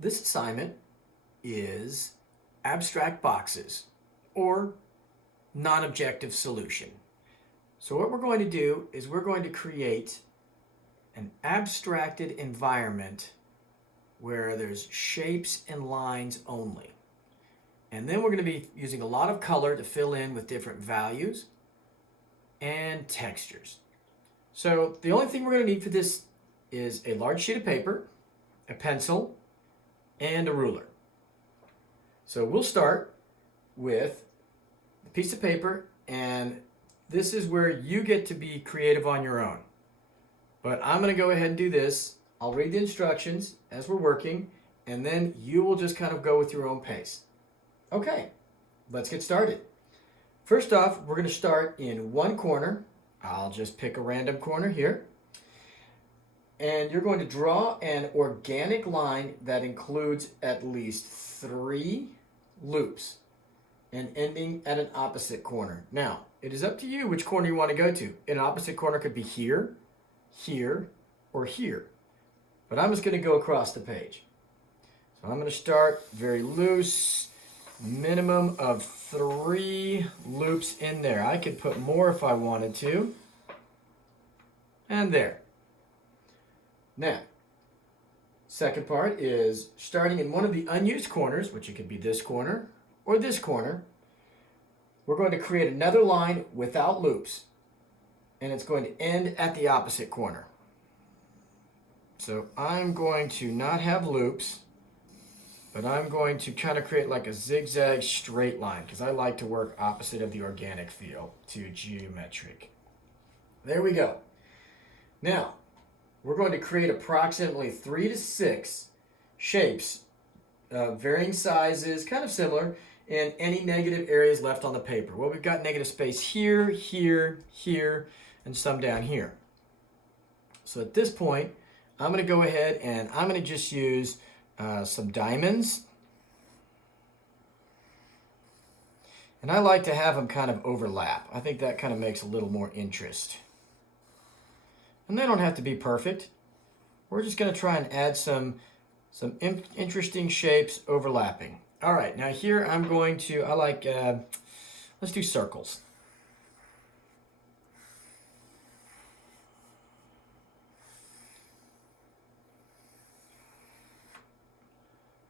This assignment is abstract boxes or non-objective solution. So what we're going to do is we're going to create an abstracted environment where there's shapes and lines only. And then we're going to be using a lot of color to fill in with different values and textures. So the only thing we're going to need for this is a large sheet of paper, a pencil, and a ruler. So we'll start with a piece of paper, and this is where you get to be creative on your own. But I'm going to go ahead and do this. I'll read the instructions as we're working, and then you will just kind of go with your own pace. Okay, let's get started. First off, we're going to start in one corner. I'll just pick a random corner here. And you're going to draw an organic line that includes at least 3 loops and ending at an opposite corner. Now, it is up to you which corner you want to go to. An opposite corner could be here, here, or here. But I'm just going to go across the page. So I'm going to start very loose, minimum of 3 loops in there. I could put more if I wanted to. And there. Now, second part is starting in one of the unused corners, which it could be this corner or this corner. We're going to create another line without loops, and it's going to end at the opposite corner. So I'm going to not have loops, but I'm going to kind of create like a zigzag straight line because I like to work opposite of the organic feel to geometric. There we go. Now, we're going to create approximately 3 to 6 shapes, varying sizes, kind of similar, in any negative areas left on the paper. Well, we've got negative space here, here, here, and some down here. So at this point, I'm going to go ahead and I'm going to just use some diamonds. And I like to have them kind of overlap. I think that kind of makes a little more interest. And they don't have to be perfect. We're just going to try and add some interesting shapes overlapping. All right, now here I'm going to, let's do circles.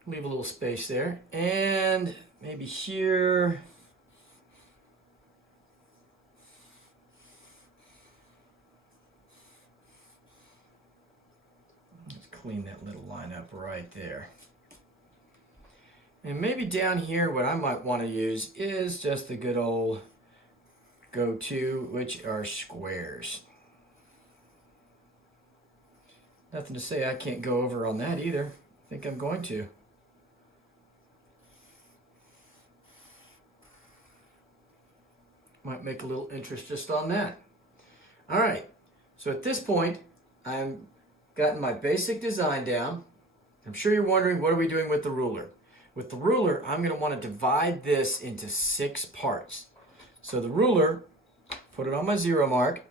Leave a little space there. And maybe here. Clean that little line up right there. And maybe down here what I might want to use is just the good old go-to, which are squares. Nothing to say I can't go over on that either. I think I'm going to. Might make a little interest just on that. All right, so at this point, I'm gotten my basic design down. I'm sure you're wondering, what are we doing with the ruler? With the ruler, I'm going to want to divide this into 6 parts. So the ruler, put it on my 0 mark.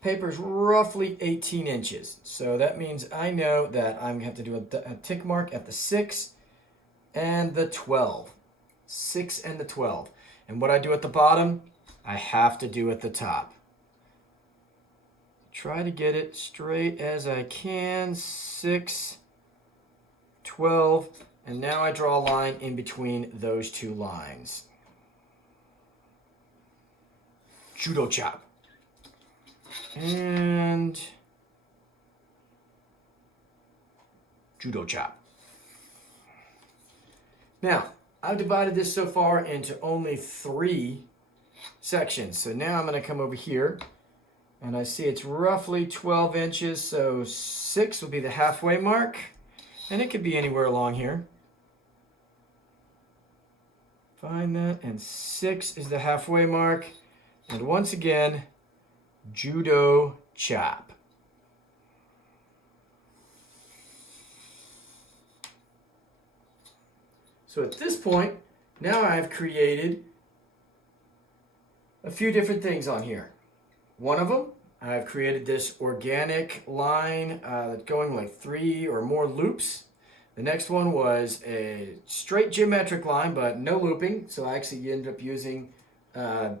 Paper's roughly 18 inches. So that means I know that I'm going to have to do a tick mark at the 6 and the 12. 6 and the 12. And what I do at the bottom, I have to do at the top. Try to get it straight as I can. 6, 12, and now I draw a line in between those 2 lines. Judo chop. And judo chop. Now, I've divided this so far into only 3 sections. So now I'm going to come over here. And I see it's roughly 12 inches, so 6 will be the halfway mark. And it could be anywhere along here. Find that, and 6 is the halfway mark. And once again, judo chop. So at this point, now I've created a few different things on here. One of them, I've created this organic line going like 3 or more loops. The next one was a straight geometric line, but no looping. So I actually ended up using a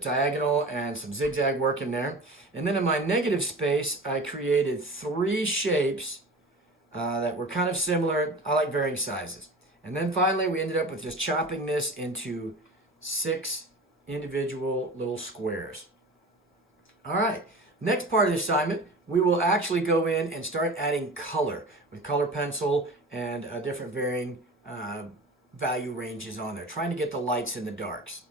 diagonal and some zigzag work in there. And then in my negative space, I created 3 shapes that were kind of similar. I like varying sizes. And then finally, we ended up with just chopping this into 6 individual little squares. All right, next part of the assignment, we will actually go in and start adding color with color pencil and different varying value ranges on there, trying to get the lights and the darks.